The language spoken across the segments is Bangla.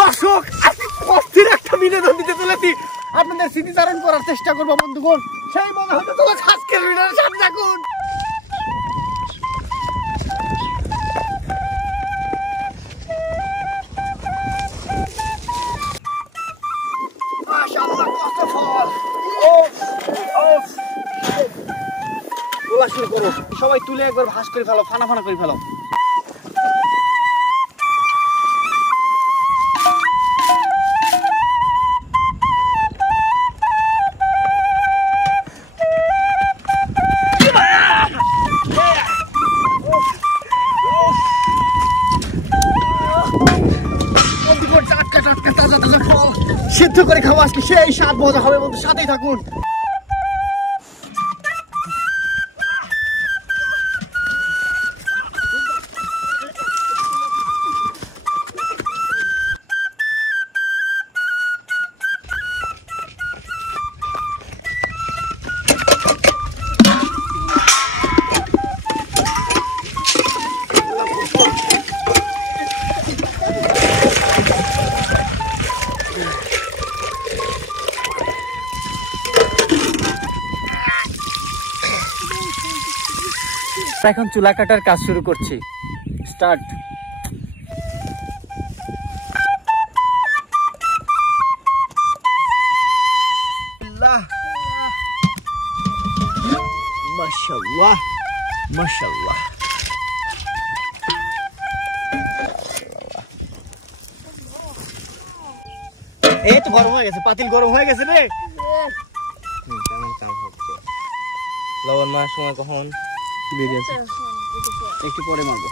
দর্শক আজকে অস্থির একটা বিনোদন দিতে চলেছি, আপনাদের স্মৃতিচারণ করার চেষ্টা করবো বন্ধুগণ। সেই মনে হতে চলেছে আজকের ভিডিওর সাথে থাকুন। মাশাআল্লাহ কত ফল। তোলা শুরু করো, সবাই তুলে একবার ভাঁজ করে ফেলো, ফানা ফানা করে ফেলো। সিদ্ধ করে খাওয়া আজকে সেই স্বাদ মজা হবে বন্ধু, সাথেই থাকুন। এখন চুলা কাটার কাজ শুরু করছি, স্টার্ট। মাশাআল্লাহ মাশাআল্লাহ। এই তো গরম হয়ে গেছে, পাতিল গরম হয়ে গেছে রে। লবণ মারার সময় কখন বেরিয়েছে, একটু পরে মারবো।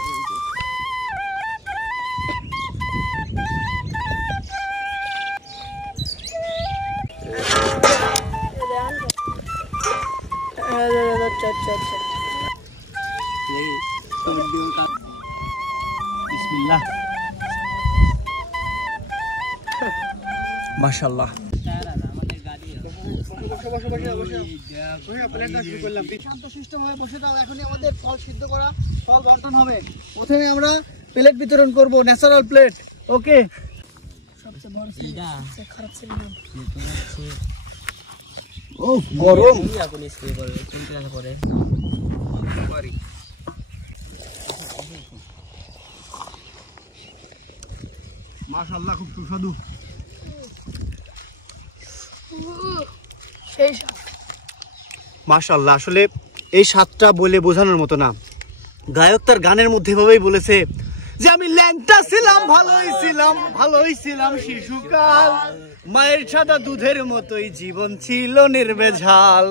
বিসমিল্লাহ। মাশাআল্লাহ। আমাদের ফল সিদ্ধ করা, ফল বন্টন হবে। প্রথমে আমরা প্লেট বিতরণ করব, ন্যাচারাল প্লেট। ওকে, ও গরম। মাশাআল্লাহ, খুব সুস্বাদু। মাশাআল্লাহ, আসলে এই স্বাদটা বলে বোঝানোর মতো না। গায়ক তার গানের মধ্যে ভাবেই বলেছে যে আমি ল্যাংটা ছিলাম, ভালোই ছিলাম শিশুকাল, মায়ের সাদা দুধের মতোই জীবন ছিল নির্ভেজাল।